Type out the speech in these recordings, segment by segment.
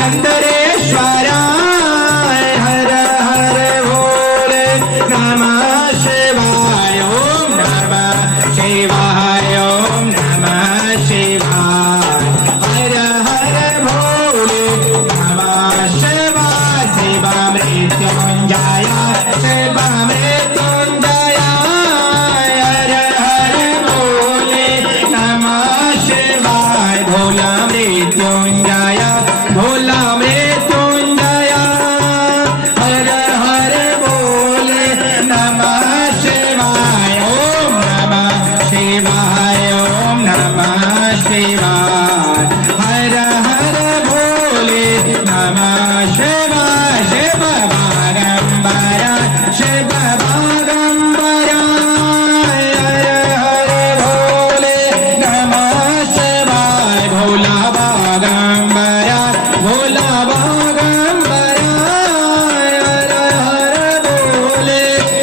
चंद्रेश्वराय हर हर भोले नमः शिवाय ओम नमः शिवाय ओम नमः शिवाय हर हर भोले नमः शिवाय शिवमृत्युंजय शिवमृत्युंजय हर हर भोले नमः शिवाय भोला मृत्युंजय भोला मृत्युंजय हर हर भोले नमः शिवाय ओम नमः शिवाय ओम नमः शिवाय हर हर भोले नमः शिवाय शिव बागंबर शिव बागंबर हर हर भोले नमः शिवाय भोला बागंबर भोला बागंबर हर हर भोले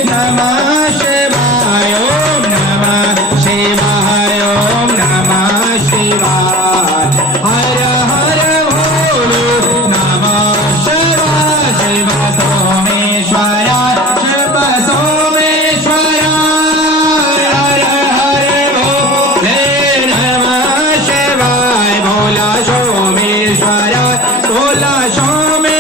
नमः शिवाय ओम नमः शिवाय ओम नमः शिवाय हर हर भोले नमः शिवाय शिव सोमेश्वर शिव सोमेश्वर हर हर भोले नमः शिवाय भोला सोमेश्वर भोला सोमेश्वर